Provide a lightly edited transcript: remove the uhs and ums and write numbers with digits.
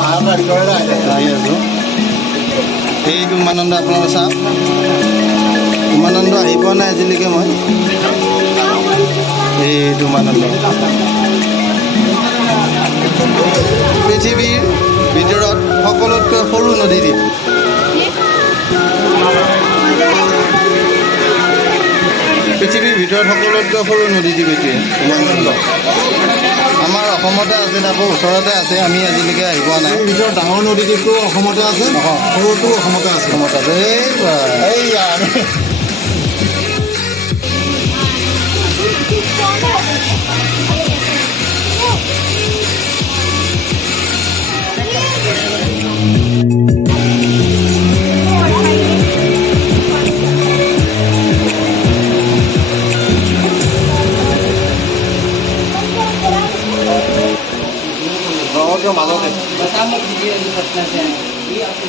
আহি আছোঁ। এইটো উমানন্দ আপোনালোকে চাওক, উমানন্দ আহি পোৱা নাই আজিলৈকে মই। এইটো উমানন্দ পৃথিৱীৰ ভিতৰত সকলোতকৈ সৰু নদীদ্বীপ। পৃথিৱীৰ ভিতৰত সকলোতকৈ সৰু নদীদ্বীপ এইটোৱে উমানন্দ। আমাৰ অসমতে আছে, আকৌ ওচৰতে আছে, আমি আজিলৈকে আহি পোৱা নাই। ভিতৰত ডাঙৰ নদীদ্বীপটো অসমতে আছে, সৰুটো অসমতে আছে। অসমত আছে। মাজতে